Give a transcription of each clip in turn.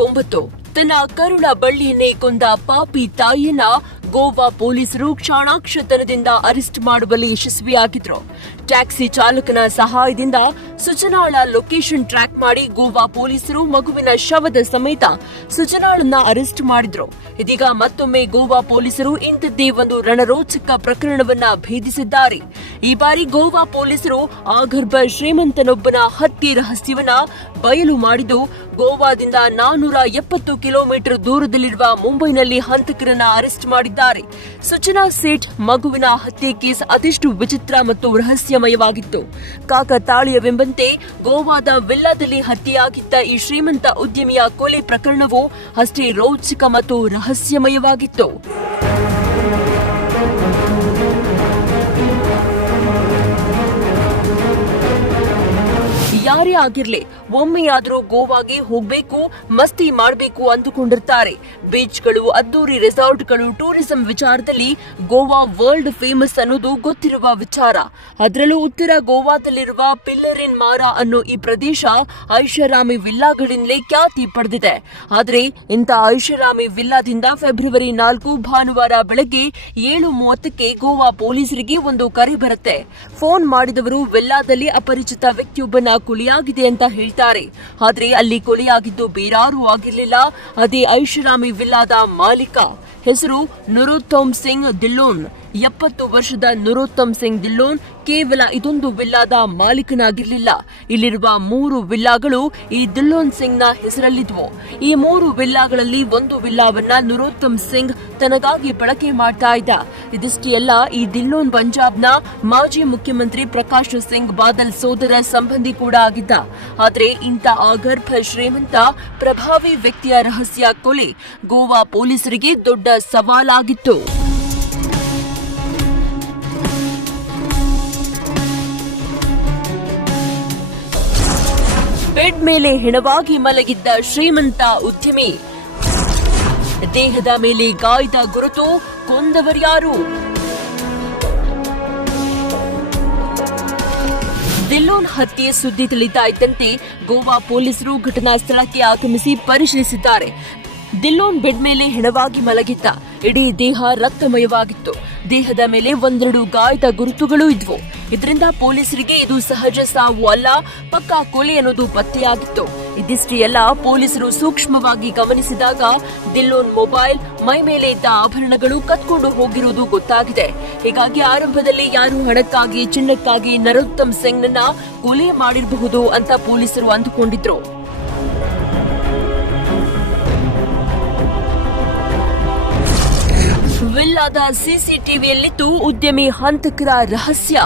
ಒಂಬತ್ತು. ತನ್ನ ಕರುಣ ಬಳ್ಳಿಯನ್ನೇ ಕೊಂದ ಪಾಪಿ ತಾಯಿಯನ್ನ ಗೋವಾ ಪೊಲೀಸರು ಕ್ಷಾಣಾಕ್ಷತನದಿಂದ ಅರೆಸ್ಟ್ ಮಾಡುವಲ್ಲಿ ಯಶಸ್ವಿಯಾಗಿದ್ರು. ಟ್ಯಾಕ್ಸಿ ಚಾಲಕನ ಸಹಾಯದಿಂದ ಸುಜನಾಳ ಲೊಕೇಶನ್ ಟ್ರ್ಯಾಕ್ ಮಾಡಿ ಗೋವಾ ಪೊಲೀಸರು ಮಗುವಿನ ಶವದ ಸಮೇತ ಸುಜನಾಳನ್ನ ಅರೆಸ್ಟ್ ಮಾಡಿದ್ರು. ಇದೀಗ ಮತ್ತೊಮ್ಮೆ ಗೋವಾ ಪೊಲೀಸರು ಇಂಥದ್ದೇ ಒಂದು ರಣರೋಚಕ ಪ್ರಕರಣವನ್ನ ಭೇದಿಸಿದ್ದಾರೆ. ಈ ಬಾರಿ ಗೋವಾ ಪೊಲೀಸರು ಆಗರ್ಭ ಶ್ರೀಮಂತನೊಬ್ಬನ ಹತ್ಯೆ ರಹಸ್ಯವನ್ನ ಬಯಲು ಮಾಡಿದ್ದು, ಗೋವಾದಿಂದ ನಾನೂರ ಎಪ್ಪತ್ತು ಕಿಲೋಮೀಟರ್ ದೂರದಲ್ಲಿರುವ ಮುಂಬೈನಲ್ಲಿ ಹಂತಕರನ್ನ ಅರೆಸ್ಟ್ ಮಾಡಿದ್ದಾರೆ. ಸುಚನಾ ಸೇಠ್ ಮಗುವಿನ ಹತ್ಯೆ ಕೇಸ್ ಅದೆಷ್ಟು ವಿಚಿತ್ರ ಮತ್ತು ರಹಸ್ಯಮಯವಾಗಿತ್ತು. ಕಾಕತಾಳೀಯವೆಂಬಂತೆ ಗೋವಾದ ವಿಲ್ಲಾದಲ್ಲಿ ಹತ್ಯೆಯಾಗಿದ್ದ ಈ ಶ್ರೀಮಂತ ಉದ್ಯಮಿಯ ಕೊಲೆ ಪ್ರಕರಣವು ಅಷ್ಟೇ ರೋಚಕ ಮತ್ತು ರಹಸ್ಯಮಯವಾಗಿತ್ತು. ಯಾರೇ ಆಗಿರ್ಲಿ ಒಮ್ಮೆಯಾದ್ರೂ ಗೋವಾಗೆ ಹೋಗ್ಬೇಕು, ಮಸ್ತಿ ಮಾಡಬೇಕು ಅಂದುಕೊಂಡಿರ್ತಾರೆ. ಬೀಚ್ಗಳು ಅದ್ದೂರಿ ರೆಸಾರ್ಟ್ಗಳು, ಟೂರಿಸಂ ವಿಚಾರದಲ್ಲಿ ಗೋವಾ ವರ್ಲ್ಡ್ ಫೇಮಸ್ ಅನ್ನೋದು ಗೊತ್ತಿರುವ ವಿಚಾರ. ಅದರಲ್ಲೂ ಉತ್ತರ ಗೋವಾದಲ್ಲಿರುವ ಪಿಲ್ಲರಿನ್ ಮಾರ ಅನ್ನೋ ಈ ಪ್ರದೇಶ ಐಷಾರಾಮಿ ವಿಲ್ಲಾಗಳಿಂದಲೇ ಖ್ಯಾತಿ ಪಡೆದಿದೆ. ಆದರೆ ಇಂಥ ಐಷಾರಾಮಿ ವಿಲ್ಲಾದಿಂದ ಫೆಬ್ರವರಿ ನಾಲ್ಕು, ಭಾನುವಾರ ಬೆಳಗ್ಗೆ ಏಳು ಮೂವತ್ತಕ್ಕೆ ಗೋವಾ ಪೊಲೀಸರಿಗೆ ಒಂದು ಕರೆ ಬರುತ್ತೆ. ಫೋನ್ ಮಾಡಿದವರು ವಿಲ್ಲಾದಲ್ಲಿ ಅಪರಿಚಿತ ವ್ಯಕ್ತಿಯೊಬ್ಬನ ಕೊಲೆಯಾಗಿದೆ ಅಂತ ಹೇಳ್ತಾರೆ. ಆದ್ರೆ ಅಲ್ಲಿ ಕೊಲೆಯಾಗಿದ್ದು ಬೇರಾರು ಆಗಿರ್ಲಿಲ್ಲ. ಅದೇ ಐಷಾರಾಮಿ ವಿಲ್ಲಾದ ಮಾಲೀಕ. ಹೆಸರು ನರೋತ್ತಮ್ ಸಿಂಗ್ ದಿಲ್ಲೋನ್ ಎಪ್ಪತ್ತು ವರ್ಷದ ನರೋತ್ತಮ್ ಸಿಂಗ್ ದಿಲ್ಲೋನ್ ಕೇವಲ ಇದೊಂದು ವಿಲ್ಲಾದ ಮಾಲೀಕನಾಗಿರಲಿಲ್ಲ. ಇಲ್ಲಿರುವ ಮೂರು ವಿಲ್ಲಾಗಳು ಈ ದಿಲ್ಲೋನ್ ಸಿಂಗ್ನ ಹೆಸರಲ್ಲಿದ್ವು. ಈ ಮೂರು ವಿಲ್ಲಾಗಳಲ್ಲಿ ಒಂದು ವಿಲ್ಲಾವನ್ನ ನರೋತ್ತಮ್ ಸಿಂಗ್ ತನಗಾಗಿ ಬಳಕೆ ಮಾಡ್ತಾ ಇದ್ದ. ಇದಿಷ್ಟೇ ಅಲ್ಲ, ಈ ದಿಲ್ಲೋನ್ ಪಂಜಾಬ್ನ ಮಾಜಿ ಮುಖ್ಯಮಂತ್ರಿ ಪ್ರಕಾಶ್ ಸಿಂಗ್ ಬಾದಲ್ ಸೋದರ ಸಂಬಂಧಿ ಕೂಡ ಆಗಿದ್ದ. ಆದರೆ ಇಂಥ ಆಗರ್ಭ ಶ್ರೀಮಂತ ಪ್ರಭಾವಿ ವ್ಯಕ್ತಿಯ ರಹಸ್ಯ ಕೊಲೆ ಗೋವಾ ಪೊಲೀಸರಿಗೆ ದೊಡ್ಡ ಸವಾಲಾಗಿತ್ತು. ಬೆಡ್ ಮೇಲೆ ಹೆಣವಾಗಿ ಮಲಗಿದ್ದ ಶ್ರೀಮಂತ ಉದ್ಯಮಿ. ದೇಹದ ಮೇಲೆ ಗಾಯದ ಗುರುತು ಕೊಂದವರ್ಯಾರು. ದಿಲ್ಲೋನ್ ಹತ್ಯೆ ಸುದ್ದಿ ತಿಳಿತಾ ಇದ್ದಂತೆ ಗೋವಾ ಪೊಲೀಸರು ಘಟನಾ ಸ್ಥಳಕ್ಕೆ ಆಗಮಿಸಿ ಪರಿಶೀಲಿಸಿದ್ದಾರೆ. ದಿಲ್ಲೋನ್ ಬೆಡ್ ಮೇಲೆ ಹೆಣವಾಗಿ ಮಲಗಿದ್ದ. ಇಡೀ ದೇಹ ರಕ್ತಮಯವಾಗಿತ್ತು. ದೇಹದ ಮೇಲೆ ಒಂದೆರಡು ಗಾಯದ ಗುರುತುಗಳು ಇದ್ವು. ಇದರಿಂದ ಪೊಲೀಸರಿಗೆ ಇದು ಸಹಜ ಸಾವು ಅಲ್ಲ, ಪಕ್ಕಾ ಕೊಲೆ ಅನ್ನೋದು ಪತ್ತೆಯಾಗಿತ್ತು. ಇದಿಷ್ಟೇ ಎಲ್ಲ ಪೊಲೀಸರು ಸೂಕ್ಷ್ಮವಾಗಿ ಗಮನಿಸಿದಾಗ ದಿಲ್ಲೋನ್ ಮೊಬೈಲ್ ಮೈ ಮೇಲೆ ಇದ್ದ ಆಭರಣಗಳು ಕತ್ಕೊಂಡು ಹೋಗಿರುವುದು ಗೊತ್ತಾಗಿದೆ. ಹೀಗಾಗಿ ಆರಂಭದಲ್ಲಿ ಯಾರು ಹಣಕ್ಕಾಗಿ, ಚಿನ್ನಕ್ಕಾಗಿ ನರೋತ್ತಮ್ ಸಿಂಗ್ನನ್ನ ಕೊಲೆ ಮಾಡಿರಬಹುದು ಅಂತ ಪೊಲೀಸರು ಅಂದುಕೊಂಡಿದ್ರು. ವಿಲ್ಲಾದ ಸಿಸಿಟಿವಿಯಲ್ಲಿತ್ತು ಉದ್ಯಮಿ ಹಂತಕರ ರಹಸ್ಯ.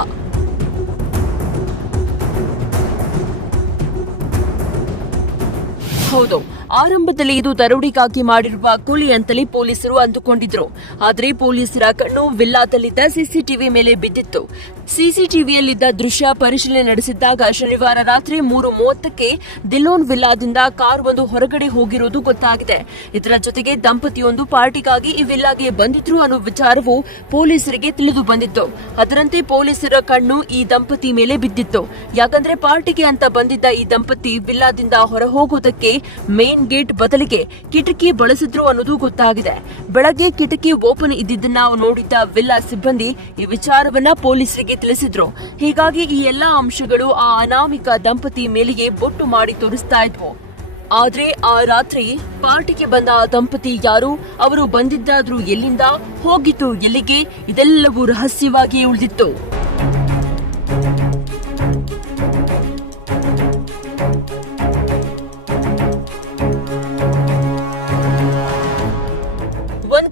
ಹೌದು. ಆರಂಭದಲ್ಲಿ ಇದು ದರೋಡಿಗಾಗಿ ಮಾಡಿರುವ ಕೂಲಿ ಅಂತಲೇ ಪೊಲೀಸರು ಅಂದುಕೊಂಡಿದ್ರು. ಆದರೆ ಪೊಲೀಸರ ಕಣ್ಣು ವಿಲ್ಲಾದಲ್ಲಿದ್ದ ಸಿಸಿಟಿವಿ ಮೇಲೆ ಬಿದ್ದಿತ್ತು. ಸಿಸಿಟಿವಿಯಲ್ಲಿದ್ದ ದೃಶ್ಯ ಪರಿಶೀಲನೆ ನಡೆಸಿದ್ದಾಗ ಶನಿವಾರ ರಾತ್ರಿ ಮೂರು ಮೂವತ್ತಕ್ಕೆ ದಿಲ್ಲೋನ್ ವಿಲ್ಲಾದಿಂದ ಕಾರ್ ಒಂದು ಹೊರಗಡೆ ಹೋಗಿರುವುದು ಗೊತ್ತಾಗಿದೆ. ಇದರ ಜೊತೆಗೆ ದಂಪತಿಯೊಂದು ಪಾರ್ಟಿಗಾಗಿ ಈ ವಿಲ್ಲಾಗೆ ಬಂದಿದ್ರು ಅನ್ನೋ ವಿಚಾರವು ಪೊಲೀಸರಿಗೆ ತಿಳಿದು ಬಂದಿತ್ತು. ಅದರಂತೆ ಪೊಲೀಸರ ಕಣ್ಣು ಈ ದಂಪತಿ ಮೇಲೆ ಬಿದ್ದಿತ್ತು. ಯಾಕಂದ್ರೆ ಪಾರ್ಟಿಗೆ ಅಂತ ಬಂದಿದ್ದ ಈ ದಂಪತಿ ವಿಲ್ಲಾದಿಂದ ಹೊರ ಹೋಗೋದಕ್ಕೆ ಮೇನ್ ಗೇಟ್ ಬದಲಿಗೆ ಕಿಟಕಿ ಬಳಸಿದ್ರು ಅನ್ನೋದು ಗೊತ್ತಾಗಿದೆ. ಬೆಳಗ್ಗೆ ಕಿಟಕಿ ಓಪನ್ ಇದ್ದಿದ್ದನ್ನ ನೋಡಿದ್ದ ವಿಲ್ಲಾ ಸಿಬ್ಬಂದಿ ಈ ವಿಚಾರವನ್ನ ಪೊಲೀಸರಿಗೆ ತಿಳಿಸಿದ್ರು. ಹೀಗಾಗಿ ಈ ಎಲ್ಲಾ ಅಂಶಗಳು ಆ ಅನಾಮಿಕ ದಂಪತಿ ಮೇಲಿಗೆ ಬೊಟ್ಟು ಮಾಡಿ ತೋರಿಸ್ತಾ ಇದ್ವು. ಆದ್ರೆ ಆ ರಾತ್ರಿ ಪಾರ್ಟಿಗೆ ಬಂದ ಆ ದಂಪತಿ ಯಾರು? ಅವರು ಬಂದಿದ್ದಾದ್ರೂ ಎಲ್ಲಿಂದ? ಹೋಗಿತ್ತು ಎಲ್ಲಿಗೆ? ಇದೆಲ್ಲವೂ ರಹಸ್ಯವಾಗಿ ಉಳಿದಿತ್ತು.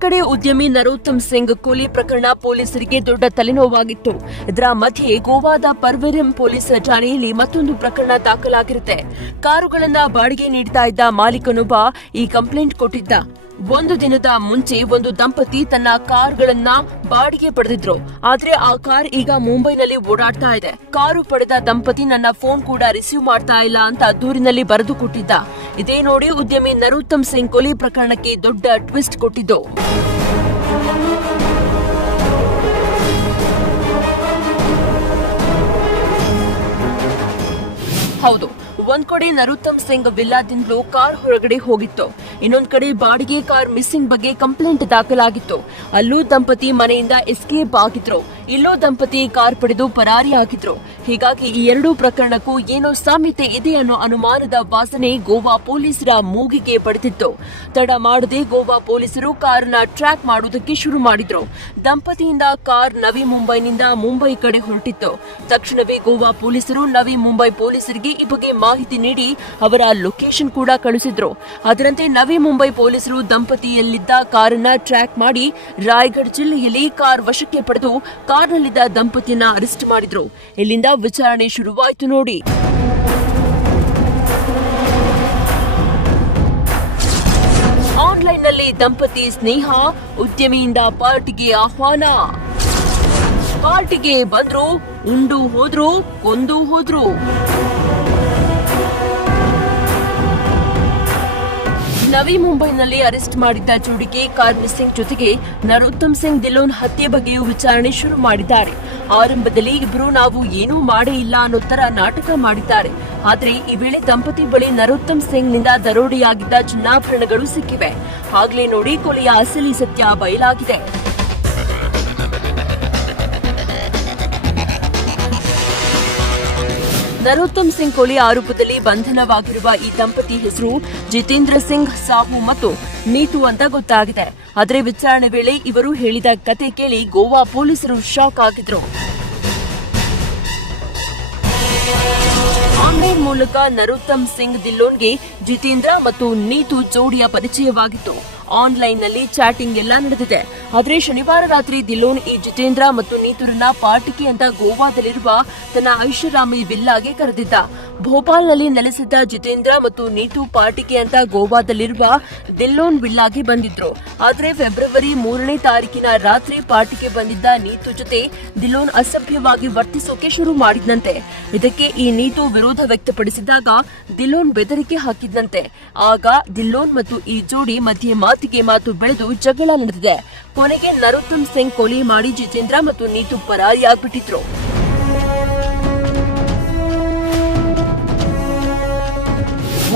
ಕಡೆ ಉದ್ಯಮಿ ನರೋತ್ತಮ್ ಸಿಂಗ್ ಕೂಲಿ ಪ್ರಕರಣ ಪೊಲೀಸರಿಗೆ ದೊಡ್ಡ ತಲೆನೋವಾಗಿತ್ತು. ಇದರ ಮಧ್ಯೆ ಗೋವಾದ ಪರ್ವೆರಂ ಪೊಲೀಸ್ ಠಾಣೆಯಲ್ಲಿ ಮತ್ತೊಂದು ಪ್ರಕರಣ ದಾಖಲಾಗಿರುತ್ತೆ. ಕಾರುಗಳನ್ನ ಬಾಡಿಗೆ ನೀಡ್ತಾ ಇದ್ದ ಮಾಲೀಕನೊಬ್ಬ ಈ ಕಂಪ್ಲೇಂಟ್ ಕೊಟ್ಟಿದ್ದ. ಒಂದು ದಿನದ ಮುಂಚೆ ಒಂದು ದಂಪತಿ ತನ್ನ ಕಾರ್ಗಳನ್ನ ಬಾಡಿಗೆ ಪಡೆದಿದ್ರು. ಆದ್ರೆ ಆ ಕಾರ್ ಈಗ ಮುಂಬೈನಲ್ಲಿ ಓಡಾಡ್ತಾ ಇದೆ. ಕಾರು ಪಡೆದ ದಂಪತಿ ನನ್ನ ಫೋನ್ ಕೂಡ ರಿಸೀವ್ ಮಾಡ್ತಾ ಇಲ್ಲ ಅಂತ ದೂರಿನಲ್ಲಿ ಬರೆದು ಕೊಟ್ಟಿದ್ದ. ಇದೇ ನೋಡಿ ಉದ್ಯಮಿ ನರೋತ್ತಮ್ ಸಿಂಗ್ ಕೊಲೆ ಪ್ರಕರಣಕ್ಕೆ ದೊಡ್ಡ ಟ್ವಿಸ್ಟ್ ಕೊಟ್ಟಿದ್ದು. ಹೌದು, ಒಂದ್ ಕಡೆ ನರೋತ್ತಮ್ ಸಿಂಗ್ ವಿಲ್ಲಾದಿಂದಲೂ ಕಾರ್ ಹೊರಗಡೆ ಹೋಗಿತ್ತು. ಇನ್ನೊಂದ್ ಕಡೆ ಬಾಡಿಗೆ ಕಾರ್ ಮಿಸ್ಸಿಂಗ್ ಬಗ್ಗೆ ಕಂಪ್ಲೇಂಟ್ ದಾಖಲಾಗಿತ್ತು. ಅಲ್ಲೂ ದಂಪತಿ ಮನೆಯಿಂದ ಎಸ್ಕೇಪ್ ಆಗಿದ್ರು. ಇಲ್ಲೂ ದಂಪತಿ ಕಾರ್ ಪಡೆದು ಪರಾರಿಯಾಗಿದ್ರು ಹೀಗಾಗಿ ಈ ಎರಡೂ ಪ್ರಕರಣಕ್ಕೂ ಏನೋ ಸಾಮ್ಯತೆ ಇದೆ ಅನ್ನೋ ಅನುಮಾನದ ವಾಸನೆ ಗೋವಾ ಪೊಲೀಸರ ಮೂಗಿಗೆ ಪಡೆದಿತ್ತು ತಡ ಮಾಡದೆ ಗೋವಾ ಪೊಲೀಸರು ಕಾರನ್ನ ಟ್ರ್ಯಾಕ್ ಮಾಡುವುದಕ್ಕೆ ಶುರು ಮಾಡಿದ್ರು. ದಂಪತಿಯಿಂದ ಕಾರ್ ನವಿ ಮುಂಬೈನಿಂದ ಮುಂಬೈ ಕಡೆ ಹೊರಟಿತ್ತು. ತಕ್ಷಣವೇ ಗೋವಾ ಪೊಲೀಸರು ನವಿ ಮುಂಬೈ ಪೊಲೀಸರಿಗೆ ಈ ಬಗ್ಗೆ ಮಾಹಿತಿ ನೀಡಿ ಅವರ ಲೊಕೇಶನ್ ಕೂಡ ಕಳಿಸಿದ್ರು. ಅದರಂತೆ ನವಿ ಮುಂಬೈ ಪೊಲೀಸರು ದಂಪತಿಯಲ್ಲಿದ್ದ ಕಾರನ್ನ ಟ್ರ್ಯಾಕ್ ಮಾಡಿ ರಾಯ್ಗಢ್ ಜಿಲ್ಲೆಯಲ್ಲಿ ಕಾರ್ ವಶಕ್ಕೆ ಪಡೆದು ಕಾರ್ನಲ್ಲಿದ್ದ ದಂಪತಿಯನ್ನ ಅರೆಸ್ಟ್ ಮಾಡಿದ್ರು. ಇಲ್ಲಿಂದ ವಿಚಾರಣೆ ಶುರುವಾಯಿತು ನೋಡಿ. ಆನ್ಲೈನ್ನಲ್ಲಿ ದಂಪತಿ ಸ್ನೇಹ, ಉದ್ಯಮಿಯಿಂದ ಪಾರ್ಟಿಗೆ ಆಹ್ವಾನ. ಪಾರ್ಟಿಗೆ ಬಂದ್ರು, ಉಂಡು ಹೋದ್ರು, ಕೊಂದು ಹೋದ್ರು. ನವಿ ಮುಂಬೈನಲ್ಲಿ ಅರೆಸ್ಟ್ ಮಾಡಿದ್ದ ಜೋಡಿಗೆ ಕಾರ್ ಮಿಸ್ಸಿಂಗ್ ಜೊತೆಗೆ ನರೋತ್ತಮ್ ಸಿಂಗ್ ದಿಲೋನ್ ಹತ್ಯೆ ಬಗ್ಗೆಯೂ ವಿಚಾರಣೆ ಶುರು ಮಾಡಿದ್ದಾರೆ. ಆರಂಭದಲ್ಲಿ ಇಬ್ಬರು ನಾವು ಏನೂ ಮಾಡೇ ಇಲ್ಲ ಅನ್ನೋ ತರ ನಾಟಕ ಮಾಡಿದ್ದಾರೆ. ಆದರೆ ಈ ವೇಳೆ ದಂಪತಿ ಬಳಿ ನರೋತ್ತಮ್ ಸಿಂಗ್ನಿಂದ ದರೋಡೆಯಾಗಿದ್ದ ಚಿನ್ನಾಭರಣಗಳು ಸಿಕ್ಕಿವೆ. ಆಗ್ಲೇ ನೋಡಿ ಕೊಲೆಯ ಅಸಲಿ ಸತ್ಯ ಬಯಲಾಗಿದೆ. ನರೋತ್ತಮ್ ಸಿಂಗ್ ಕೊಲೆ ಆರೋಪದಲ್ಲಿ ಬಂಧನವಾಗಿರುವ ಈ ದಂಪತಿ ಹೆಸರು ಜಿತೇಂದ್ರ ಸಿಂಗ್, ಸಾಹು ಮತ್ತು ನೀತು ಅಂತ ಗೊತ್ತಾಗಿದೆ. ಆದರೆ ವಿಚಾರಣೆ ವೇಳೆ ಇವರು ಹೇಳಿದ ಕತೆ ಕೇಳಿ ಗೋವಾ ಪೊಲೀಸರು ಶಾಕ್ ಆಗಿದ್ರು. ಆನ್ಲೈನ್ ಮೂಲಕ ನರೋತ್ತಮ್ ಸಿಂಗ್ ದಿಲ್ಲೋನ್ಗೆ ಜಿತೇಂದ್ರ ಮತ್ತು ನೀತು ಜೋಡಿಯ ಪರಿಚಯವಾಗಿತ್ತು. ಆನ್ಲೈನ್ನಲ್ಲಿ ಚಾಟಿಂಗ್ ಎಲ್ಲ ನಡೆದಿದೆ. ಆದರೆ ಶನಿವಾರ ರಾತ್ರಿ ದಿಲ್ಲೋನ್ ಈ ಜಿತೇಂದ್ರ ಮತ್ತು ನೀತುರನ್ನ ಪಾರ್ಟಿಗೆ ಅಂತ ಗೋವಾದಲ್ಲಿರುವ ತನ್ನ ಐಷಾರಾಮಿ ವಿಲ್ಲಾಗೆ ಕರೆದಿದ್ದ. ಭೋಪಾಲ್ನಲ್ಲಿ ನೆಲೆಸಿದ್ದ ಜಿತೇಂದ್ರ ಮತ್ತು ನೀತು ಪಾರ್ಟಿಗೆ ಅಂತ ಗೋವಾದಲ್ಲಿರುವ ದಿಲ್ಲೋನ್ ವಿಲ್ಲಾಗೆ ಬಂದಿದ್ರು. ಆದರೆ ಫೆಬ್ರವರಿ ಮೂರನೇ ತಾರೀಕಿನ ರಾತ್ರಿ ಪಾರ್ಟಿಗೆ ಬಂದಿದ್ದ ನೀತು ಜೊತೆ ದಿಲ್ಲೋನ್ ಅಸಭ್ಯವಾಗಿ ವರ್ತಿಸೋಕೆ ಶುರು ಮಾಡಿದ್ನಂತೆ. ಇದಕ್ಕೆ ಈ ನೀತು ವಿರೋಧ ವ್ಯಕ್ತಪಡಿಸಿದಾಗ ದಿಲ್ಲೋನ್ ಬೆದರಿಕೆ ಹಾಕಿದ್ನಂತೆ. ಆಗ ದಿಲ್ಲೋನ್ ಮತ್ತು ಈ ಜೋಡಿ ಮಧ್ಯೆ ಮಾತಿಗೆ ಮಾತು ಬೆಳೆದು ಜಗಳ ನಡೆದಿದೆ. ಕೊನೆಗೆ ನರೋತ್ತಮ್ ಸಿಂಗ್ ಕೊಲೆ ಮಾಡಿ ಜಿತೇಂದ್ರ ಮತ್ತು ನೀತು ಪರಾರಿಯಾಗ್ಬಿಟ್ಟಿದ್ರು.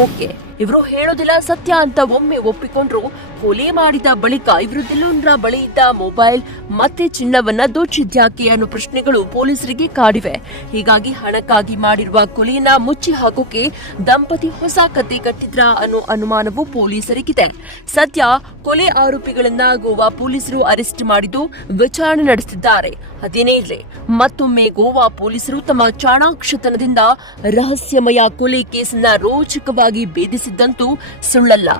ಓಕೆ ಇವರು ಹೇಳೋದಿಲ್ಲ ಸತ್ಯ ಅಂತ ಒಮ್ಮೆ ಒಪ್ಪಿಕೊಂಡ್ರು ಕೊಲೆ ಮಾಡಿದ ಬಳಿಕ ಇವರದ್ದೆಲ್ಲರ ಬಳಿ ಇದ್ದ ಮೊಬೈಲ್ ಮತ್ತೆ ಚಿನ್ನವನ್ನ ದೋಚಿದ್ಯಾಕೆ ಅನ್ನೋ ಪ್ರಶ್ನೆಗಳು ಪೊಲೀಸರಿಗೆ ಕಾಡಿವೆ. ಹೀಗಾಗಿ ಹಣಕ್ಕಾಗಿ ಮಾಡಿರುವ ಕೊಲೆಯನ್ನ ಮುಚ್ಚಿ ಹಾಕೋಕೆ ದಂಪತಿ ಹೊಸ ಕತೆ ಕಟ್ಟಿದ್ರ ಅನ್ನೋ ಅನುಮಾನವು ಪೊಲೀಸರಿಗಿದೆ. ಸದ್ಯ ಕೊಲೆ ಆರೋಪಿಗಳನ್ನ ಗೋವಾ ಪೊಲೀಸರು ಅರೆಸ್ಟ್ ಮಾಡಿದ್ದು ವಿಚಾರಣೆ ನಡೆಸಿದ್ದಾರೆ ಇರ್ಲಿ, ಮತ್ತೊಮ್ಮೆ ಗೋವಾ ಪೊಲೀಸರು ತಮ್ಮ ಚಾಣಾಕ್ಷತನದಿಂದ ರಹಸ್ಯಮಯ ಕೊಲೆ ಕೇಸನ್ನ ರೋಚಕವಾಗಿ ಭೇದಿಸಿದ್ದಂತೂ ಸುಳ್ಳಲ್ಲ.